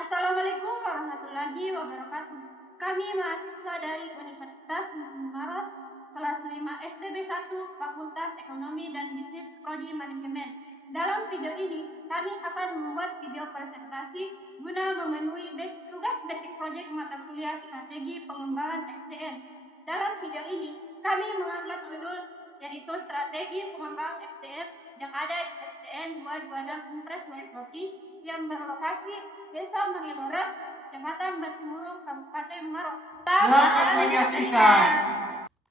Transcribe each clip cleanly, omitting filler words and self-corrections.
Assalamualaikum warahmatullahi wabarakatuh. Kami mahasiswa dari Universitas Maros kelas 5 SDB 1 Fakultas Ekonomi dan Bisnis Prodi Manajemen. Dalam video ini, kami akan membuat video presentasi guna memenuhi tugas basic project mata kuliah Strategi Pengembangan SDM. Dalam video ini, kami mengangkat judul yaitu Strategi Pengembangan SDM yang ada di SDN 226 Impres Lopi yang berlokasi Desa Mangilora, Kecamatan Batimurung, Kabupaten Maros. Selamat menyaksikan.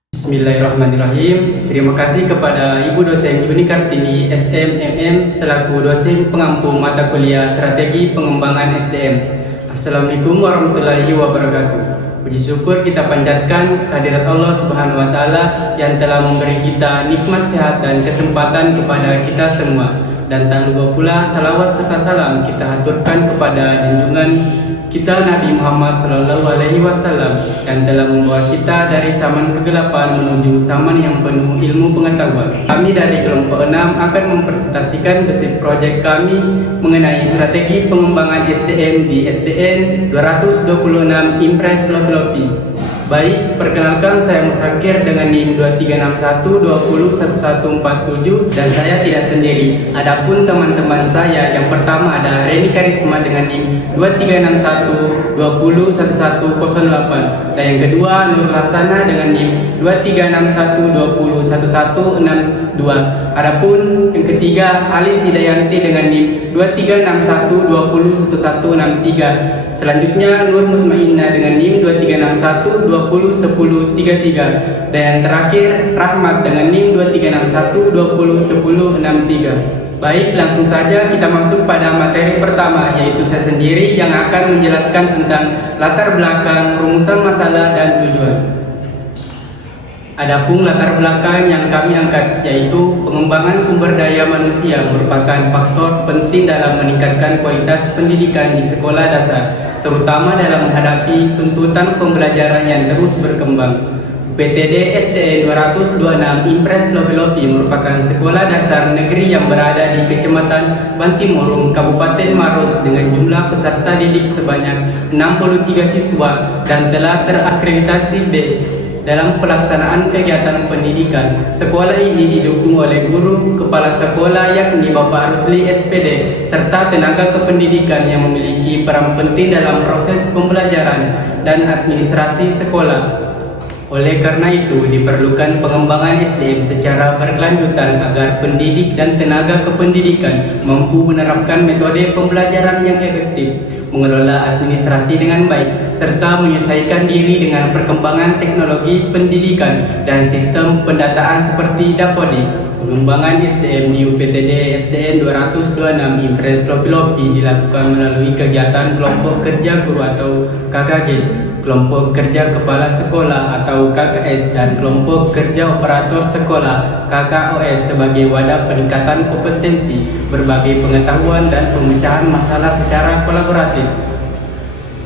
Bismillahirrahmanirrahim. Terima kasih kepada Ibu dosen Yuni Kartini SMMM selaku dosen pengampu mata kuliah Strategi Pengembangan SDM. Assalamualaikum warahmatullahi wabarakatuh. Puji syukur kita panjatkan kehadirat Allah Subhanahu wa taala yang telah memberi kita nikmat sehat dan kesempatan kepada kita semua. Dan tak lupa pula salawat serta salam kita haturkan kepada junjungan kita Nabi Muhammad SAW yang telah membawa kita dari zaman kegelapan menuju zaman yang penuh ilmu pengetahuan. Kami dari kelompok 6 akan mempresentasikan basic project kami mengenai strategi pengembangan SDM di SDN 226 Impres Lopi. Baik, perkenalkan saya Musakir dengan NIM 2361201147 dan saya tidak sendiri. Adapun teman-teman saya yang pertama ada Reni Karisma dengan NIM 2361201108 dan yang kedua Nur Lasana dengan NIM 2361201162. Adapun yang ketiga Alis Hidayanti dengan NIM 2361201163. Selanjutnya Nur Mutmainnah dengan NIM 2361201033 dan yang terakhir Rahmat dengan NIM 2361201063. Baik, langsung saja kita masuk pada materi pertama, yaitu saya sendiri yang akan menjelaskan tentang latar belakang, rumusan masalah dan tujuan. Adapun latar belakang yang kami angkat yaitu pengembangan sumber daya manusia merupakan faktor penting dalam meningkatkan kualitas pendidikan di sekolah dasar, terutama dalam menghadapi tuntutan pembelajaran yang terus berkembang. UPTD SDN 226 Impres Lopi merupakan sekolah dasar negeri yang berada di Kecamatan Bantimurung, Kabupaten Maros dengan jumlah peserta didik sebanyak 63 siswa dan telah terakreditasi B. Dalam pelaksanaan kegiatan pendidikan, sekolah ini didukung oleh guru kepala sekolah yakni Bapak Rusli SPD serta tenaga kependidikan yang memiliki peran penting dalam proses pembelajaran dan administrasi sekolah. Oleh karena itu, diperlukan pengembangan SDM secara berkelanjutan agar pendidik dan tenaga kependidikan mampu menerapkan metode pembelajaran yang efektif, mengelola administrasi dengan baik, serta menyesuaikan diri dengan perkembangan teknologi pendidikan dan sistem pendataan seperti Dapodik. Pengembangan SDM di UPTD SDN 226 Impres Lopi dilakukan melalui kegiatan kelompok kerja guru atau KKG, kelompok kerja kepala sekolah atau KKS, dan kelompok kerja operator sekolah KKOS sebagai wadah peningkatan kompetensi, berbagai pengetahuan dan pemecahan masalah secara kolaboratif.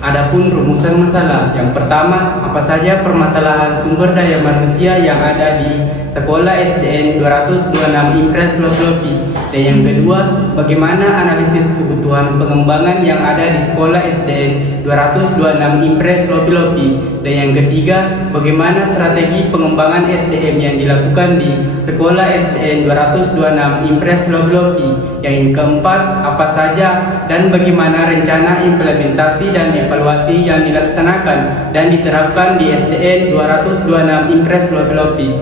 Adapun rumusan masalah, yang pertama, apa saja permasalahan sumber daya manusia yang ada di sekolah SDN 226 Impres Lopi, dan yang kedua, bagaimana analisis kebutuhan pengembangan yang ada di sekolah SDN 226 Impres Lopi, dan yang ketiga, bagaimana strategi pengembangan SDM yang dilakukan di sekolah SDN 226 Impres Lopi, yang keempat, apa saja dan bagaimana rencana implementasi dan evaluasi yang dilaksanakan dan diterapkan di SDN 226 Impres Lopi.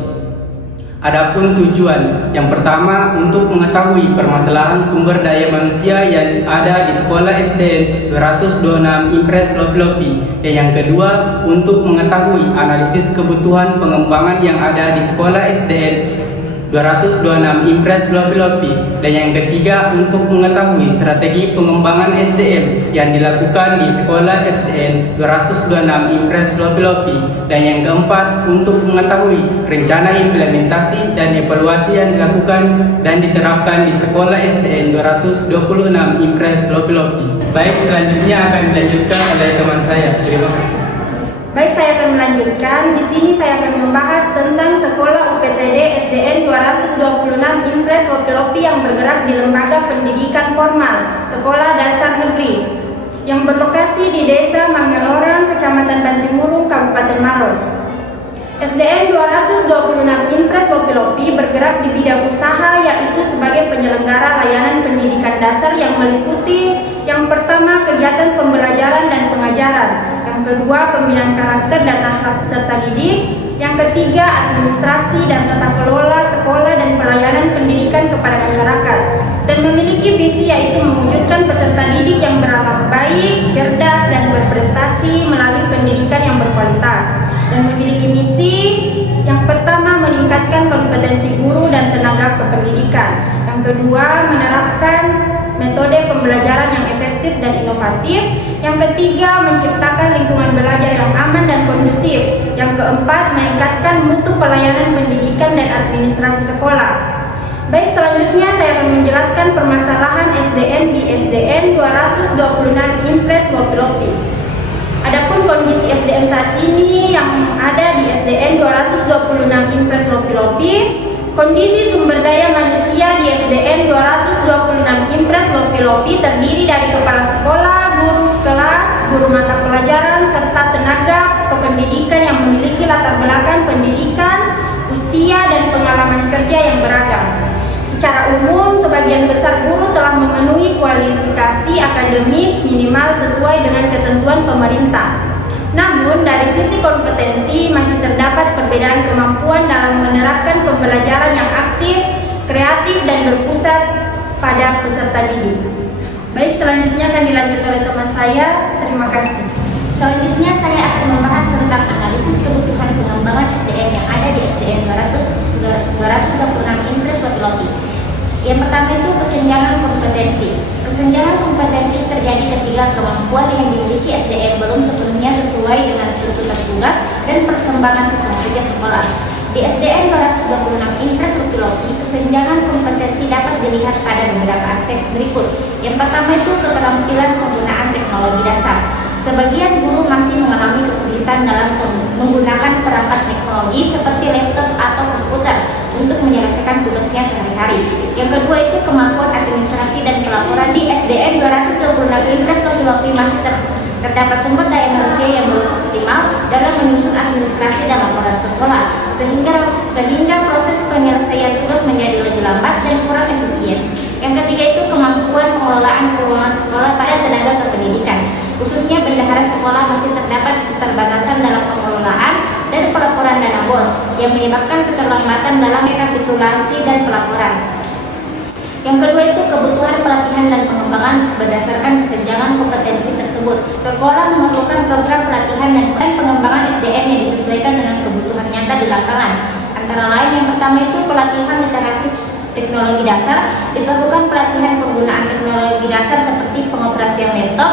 Adapun tujuan yang pertama untuk mengetahui permasalahan sumber daya manusia yang ada di sekolah SDN 226 Impres Lopi-Lopi, dan yang kedua untuk mengetahui analisis kebutuhan pengembangan yang ada di sekolah SDN 226 Impres Lopi-Lopi, dan yang ketiga untuk mengetahui strategi pengembangan SDM yang dilakukan di sekolah SDN 226 Impres Lopi-Lopi, dan yang keempat untuk mengetahui rencana implementasi dan evaluasi yang dilakukan dan diterapkan di sekolah SDN 226 Impres Lopi-Lopi. Baik, selanjutnya akan dilanjutkan oleh teman saya. Terima kasih. Baik, saya akan melanjutkan. Di sini saya akan membahas tentang sekolah UPTD SDN 226 Impres Lopi-Lopi yang bergerak di lembaga pendidikan formal Sekolah Dasar Negeri yang berlokasi di Desa Mangelorang, Kecamatan Bantimurung, Kabupaten Maros. SDN 226 Impres Lopi-Lopi bergerak di bidang usaha, yaitu sebagai penyelenggara layanan pendidikan dasar yang meliputi yang pertama kegiatan pembelajaran dan pengajaran, yang kedua pembinaan karakter dan akhlak peserta didik, yang ketiga administrasi dan tata kelola sekolah dan pelayanan pendidikan kepada masyarakat, dan memiliki visi yaitu mewujudkan peserta didik yang berakhlak baik, cerdas dan berprestasi melalui pendidikan yang berkualitas, dan memiliki misi yang pertama meningkatkan kompetensi guru dan tenaga kependidikan, yang kedua menerapkan metode pembelajaran yang efektif dan inovatif, yang ketiga menciptakan lingkungan belajar yang aman dan kondusif, yang keempat meningkatkan mutu pelayanan pendidikan dan administrasi sekolah. Baik, selanjutnya saya akan menjelaskan permasalahan SDN di SDN 226 Impres Lopi-Lopi. Adapun kondisi SDN saat ini yang ada di SDN 226 Impres Lopi-Lopi, kondisi sumber daya manusia di SDN 226 Impres Lopi-Lopi terdiri dari kepala sekolah, guru kelas, guru mata pelajaran, serta tenaga kependidikan yang memiliki latar belakang pendidikan, usia, dan pengalaman kerja yang beragam. Secara umum, sebagian besar guru telah memenuhi kualifikasi akademik minimal sesuai dengan ketentuan pemerintah. Namun, dari sisi kompetensi masih terdapat perbedaan kemampuan dalam menerapkan pembelajaran yang aktif, kreatif, dan berpusat pada peserta didik. Baik, selanjutnya akan dilanjut oleh teman saya. Terima kasih. Selanjutnya saya akan membahas tentang analisis kebutuhan pengembangan SDM yang ada di SDN 226 Impres Lopi-Lopi. Yang pertama itu kesenjangan kompetensi. Kesenjangan kompetensi terjadi ketika kemampuan yang dimiliki SDM belum sepenuhnya sesuai dengan tuntutan tugas dan perkembangan sistem kerja sekolah. Di SDN 226 Impres Lopi-Lopi, kesenjangan kompetensi dapat dilihat pada beberapa aspek berikut. Yang pertama itu keterampilan penggunaan teknologi dasar. Sebagian guru masih mengalami kesulitan dalam menggunakan perangkat teknologi seperti laptop atau komputer untuk menyelesaikan tugasnya sehari-hari. Yang kedua itu kemampuan administrasi dan pelaporan. Di SDN 226 Impres Lopi-Lopi masih terdapat sumber daya manusia yang belum optimal dalam menyusun administrasi dan laporan sekolah, sehingga proses penyelesaian tugas menjadi lebih lambat dan kurang efisien. Yang ketiga itu kemampuan pengelolaan keuangan sekolah pada tenaga kependidikan, khususnya bendahara sekolah masih terdapat keterbatasan dalam pengelolaan dan pelaporan dana BOS yang menyebabkan keterlambatan dalam rekapitulasi dan pelaporan. Yang kedua itu kebutuhan pelatihan dan pengembangan berdasarkan kesenjangan kompetensi tersebut. Sekolah memerlukan program pelatihan dan pengembangan SDM yang disesuaikan dengan kebutuhan nyata di lapangan. Antara lain yang pertama itu pelatihan literasi teknologi dasar. Diperlukan pelatihan penggunaan teknologi dasar seperti pengoperasian laptop,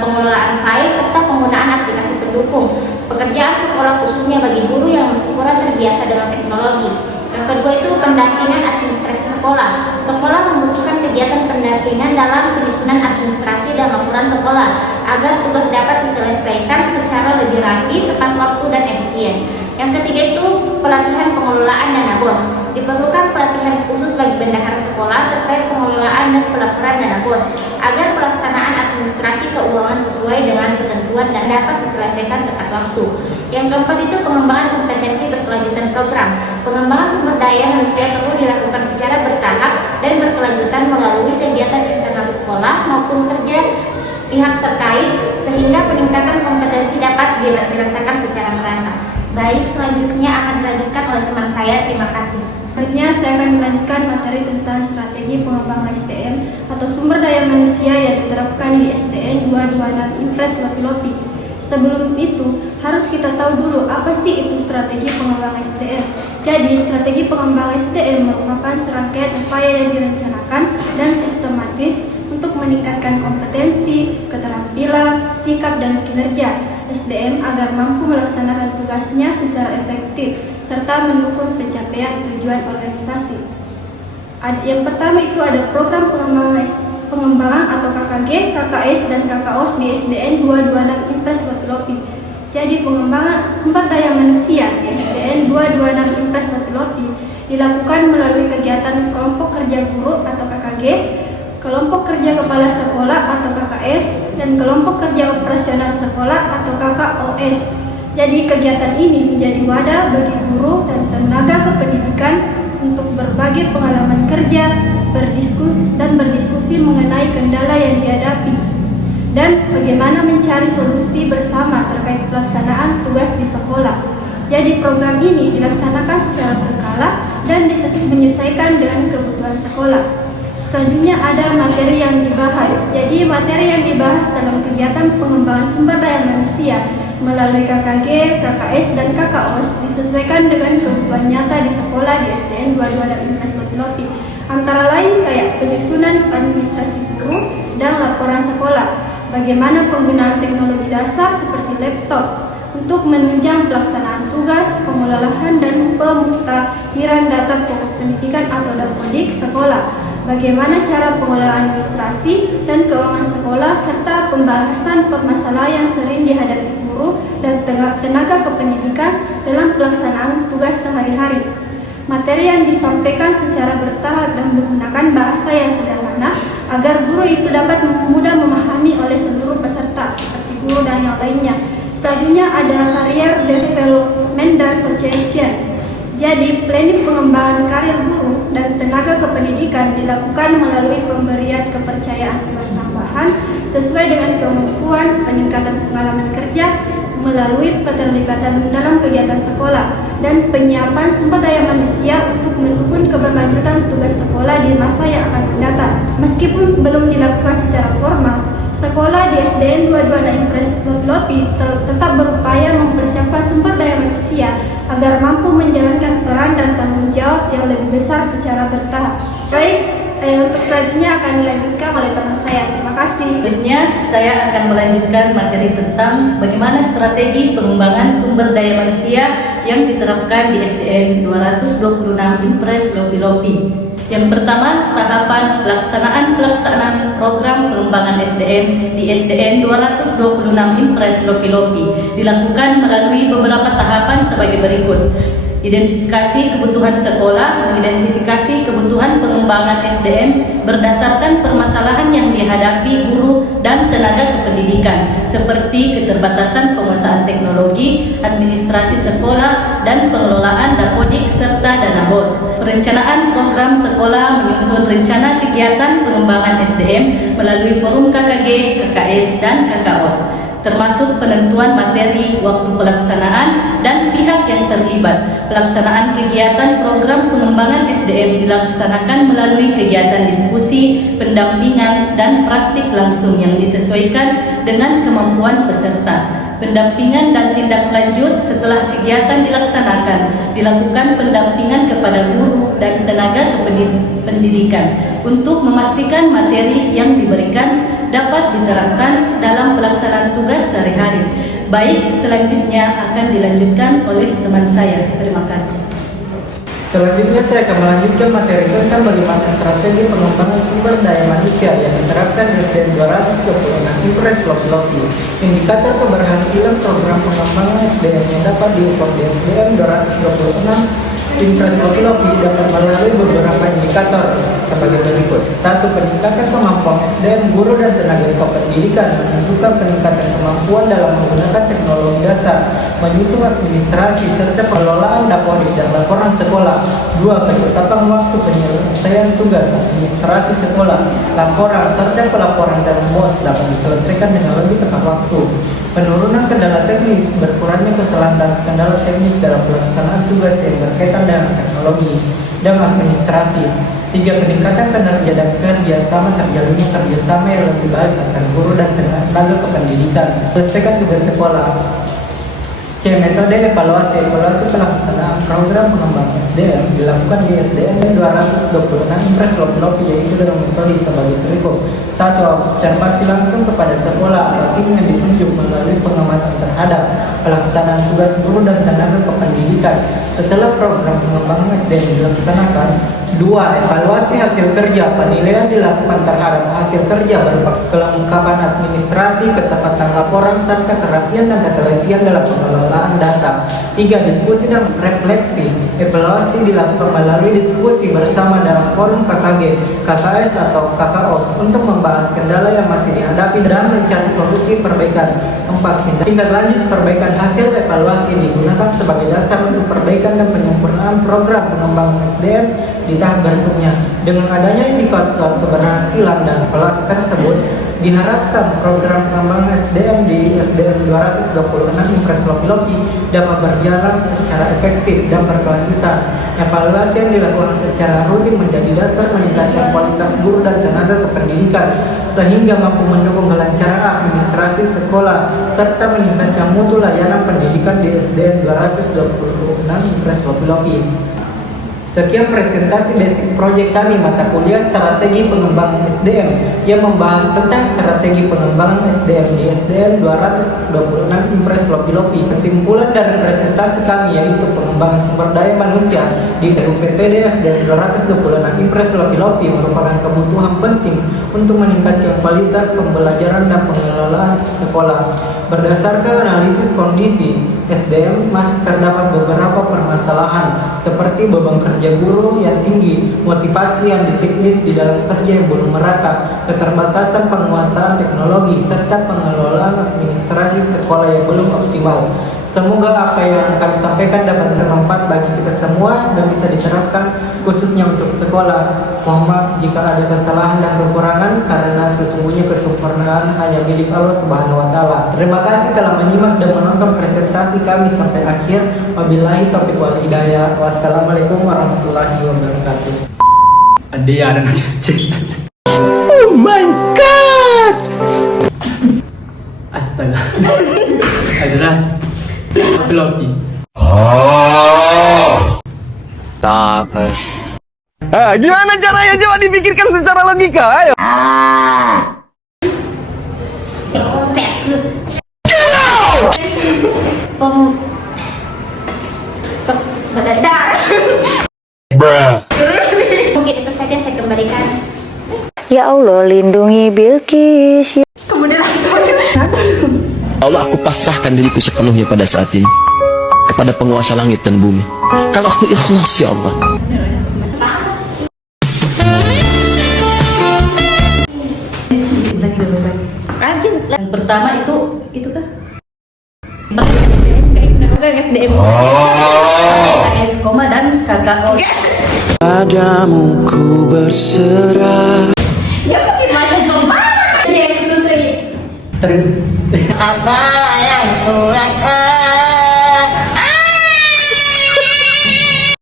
pengelolaan file, serta penggunaan aplikasi pendukung. Pekerjaan sekolah khususnya bagi guru yang masih kurang terbiasa dengan teknologi. Yang kedua itu pendampingan administrasi sekolah. Sekolah membutuhkan kegiatan pendampingan dalam penyusunan administrasi dan laporan sekolah agar tugas dapat diselesaikan secara lebih rapi, tepat waktu, dan efisien. Yang ketiga itu pelatihan pengelolaan dana BOS. Diperlukan pelatihan khusus bagi bendahara sekolah terkait pengelolaan dan pelaporan dana BOS agar pelaksanaan administrasi keuangan sesuai dengan ketentuan dan dapat diselesaikan tepat waktu. Yang keempat itu pengembangan kompetensi berkelanjutan program. Pengembangan sumber daya manusia perlu dilakukan secara bertahap dan berkelanjutan melalui kegiatan internal sekolah maupun kerja pihak terkait sehingga peningkatan kompetensi dapat dirasakan secara merata. Baik, selanjutnya akan dilanjutkan oleh teman saya. Terima kasih. Selanjutnya saya akan melanjutkan materi tentang strategi pengembangan SDM atau sumber daya manusia yang diterapkan di SDN 226 Impres Lopi-Lopi. Sebelum itu, harus kita tahu dulu apa sih itu strategi pengembangan SDM. Jadi, strategi pengembangan SDM merupakan serangkaian upaya yang direncanakan dan sistematis untuk meningkatkan kompetensi, keterampilan, sikap, dan kinerja SDM agar mampu melaksanakan tugasnya secara efektif serta mendukung pencapaian tujuan organisasi. Yang pertama itu ada program pengembangan atau KKG, KKS, dan KKOS di SDN 226 Impres Lopi-Lopi. Jadi pengembangan sumber daya manusia di SDN 226 Impres Lopi-Lopi dilakukan melalui kegiatan kelompok kerja guru atau KKG, kelompok kerja kepala sekolah atau KKS, dan kelompok kerja operasional sekolah atau KKOS. Jadi kegiatan ini menjadi wadah bagi guru dan tenaga kependidikan untuk berbagi pengalaman kerja, berdiskusi mengenai kendala yang dihadapi, dan bagaimana mencari solusi bersama terkait pelaksanaan tugas di sekolah. Jadi program ini dilaksanakan secara berkala dan menyesuaikan dengan kebutuhan sekolah. Selanjutnya ada materi yang dibahas. Jadi materi yang dibahas dalam kegiatan pengembangan sumber daya manusia melalui KKG, KKS, dan KKOS disesuaikan dengan kebutuhan nyata di sekolah di SDN 226 Impres Lopi-Lopi. Antara lain kayak penyusunan administrasi guru dan laporan sekolah, bagaimana penggunaan teknologi dasar seperti laptop untuk menunjang pelaksanaan tugas, pengelolaan dan pemutakhiran data pokok pendidikan atau dapodik sekolah, bagaimana cara pengelolaan administrasi dan keuangan sekolah, serta pembahasan permasalahan yang sering dihadapi guru dan tenaga kependidikan dalam pelaksanaan tugas sehari-hari. Materi yang disampaikan secara bertahap dan menggunakan bahasa yang sederhana agar guru itu dapat mudah memahami oleh seluruh peserta seperti guru dan yang lainnya. Selanjutnya ada Career Development dan Association. Jadi, planning pengembangan karir guru dan tenaga kependidikan dilakukan melalui pemberian kepercayaan tugas tambahan sesuai dengan kemampuan, peningkatan pengalaman kerja melalui keterlibatan dalam kegiatan sekolah, dan penyiapan sumber daya manusia untuk mendukung keberlanjutan tugas sekolah di masa yang akan mendatang. Meskipun belum dilakukan secara formal, sekolah di SDN 226 Impres Lopi-Lopi tetap berupaya mempersiapkan sumber daya manusia agar mampu menjalankan peran dan tanggung jawab yang lebih besar secara bertahap. Baik, untuk selanjutnya akan dilanjutkan oleh teman saya. Terima kasih. Selanjutnya, saya akan melanjutkan materi tentang bagaimana strategi pengembangan sumber daya manusia yang diterapkan di SDN 226 Impres Lopi-Lopi. Yang pertama, tahapan pelaksanaan program pengembangan SDM di SDN 226 Impres Lopi-Lopi dilakukan melalui beberapa tahapan sebagai berikut. Identifikasi kebutuhan sekolah, mengidentifikasi kebutuhan pengembangan SDM berdasarkan permasalahan yang dihadapi guru dan tenaga kependidikan seperti keterbatasan penguasaan teknologi, administrasi sekolah, dan pengelolaan dapodik serta dana BOS. Perencanaan program sekolah menyusun rencana kegiatan pengembangan SDM melalui forum KKG, KKS, dan KKOS, termasuk penentuan materi, waktu pelaksanaan, dan pihak yang terlibat. Pelaksanaan kegiatan program pengembangan SDM dilaksanakan melalui kegiatan diskusi, pendampingan, dan praktik langsung yang disesuaikan dengan kemampuan peserta. Pendampingan dan tindak lanjut setelah kegiatan dilaksanakan, dilakukan pendampingan kepada guru dan tenaga pendidikan untuk memastikan materi yang diberikan dapat diterapkan dalam pelaksanaan tugas sehari-hari. Baik, selanjutnya akan dilanjutkan oleh teman saya. Terima kasih. Selanjutnya saya akan melanjutkan materi tentang bagaimana strategi pengembangan sumber daya manusia yang diterapkan di SDN 226 Impres Lopi-Lopi. Indikator keberhasilan program pengembangan SDM yang dapat diukur di SDN 226 Impres Lopi-Lopi dapat melalui beberapa indikator sebagai berikut. 1. Peningkatan kemampuan SDM guru dan tenaga kependidikan menentukan peningkatan kemampuan dalam menggunakan teknologi dasar, menyusun administrasi serta pengelolaan dapodik dan laporan sekolah. 2. Ketetapan waktu penyelesaian tugas administrasi sekolah, laporan serta pelaporan dan BOS dapat diselesaikan dengan lebih tepat waktu. Penurunan kendala teknis, berkurangnya kesalahan dan kendala teknis dalam pelaksanaan tugas yang berkaitan dengan teknologi dan administrasi. 3. Peningkatan kinerja dan kerjasama, terjalinnya kerjasama yang lebih baik antara guru dan tenaga kependidikan. Selesaikan tugas sekolah. C. Metode evaluasi pelaksanaan program pengembangan SDM dilakukan di SDN 226 Impres Lopi, yaitu dengan metode sebagai berikut. 1. Observasi langsung kepada sekolah atau tim yang ditunjuk melalui pengamatan terhadap pelaksanaan tugas guru dan tenaga kependidikan setelah program pengembangan SDM dilaksanakan. 2. Evaluasi hasil kerja. Penilaian dilakukan terhadap hasil kerja berupa kelengkapan administrasi, ketepatan laporan, serta kerapian dan ketelitian dalam pengelolaan data. 3. Diskusi dan refleksi. Evaluasi dilakukan melalui diskusi bersama dalam forum KKG, KKS atau KKOS untuk membahas kendala yang masih dihadapi dan mencari solusi perbaikan. 4. Tingkat lanjut perbaikan. Hasil evaluasi digunakan sebagai dasar untuk perbaikan dan penyempurnaan program pengembangan SDM di tahap berikutnya. Dengan adanya indikator keberhasilan dan evaluasi tersebut, diharapkan program pengembangan SDM di SDN 226 Impres Lopi dapat berjalan secara efektif dan berkelanjutan. Evaluasi yang dilakukan secara rutin menjadi dasar meningkatkan kualitas guru dan tenaga kependidikan sehingga mampu mendukung kelancaran administrasi sekolah serta meningkatkan mutu layanan pendidikan di SDN 226 Impres Lopi. Sekian presentasi basic project kami mata kuliah strategi pengembangan SDM yang membahas tentang strategi pengembangan SDM di SDN 226 Impres Lopi. Kesimpulan dari presentasi kami yaitu pengembangan sumber daya manusia di UPTD SDN 226 Impres Lopi merupakan kebutuhan penting untuk meningkatkan kualitas pembelajaran dan pengelolaan sekolah. Berdasarkan analisis kondisi SDM masih terdapat beberapa permasalahan seperti beban kerja guru yang tinggi, motivasi yang disiplin di dalam kerja yang belum merata, keterbatasan penguasaan teknologi, serta pengelolaan administrasi sekolah yang belum optimal. Semoga apa yang kami sampaikan dapat bermanfaat bagi kita semua dan bisa diterapkan khususnya untuk sekolah. Mohon maaf jika ada kesalahan dan kekurangan karena sesungguhnya kesempurnaan hanya milik Allah Subhanahu wa taala. Terima kasih telah menyimak dan menonton presentasi kami sampai akhir. Wabillahi taufiq wal hidayah. Wassalamualaikum warahmatullahi wabarakatuh. Dia ada cek. Oh my god! Astaga. Adalah Lopi. Gimana caranya? Coba dipikirkan secara logika. Ayo. Mungkin itu saja saya kembalikan. Ya Allah, lindungi Bilqis. Allah, aku pasrahkan diriku sepenuhnya pada saat ini kepada penguasa langit dan bumi. Kalau aku ikhlas, ya Allah. Yang pertama itu kah? SDM. KS, dan KKO. Padamu ku berserah. Ya gimana gimana? Terima Apa yang ku lakukan?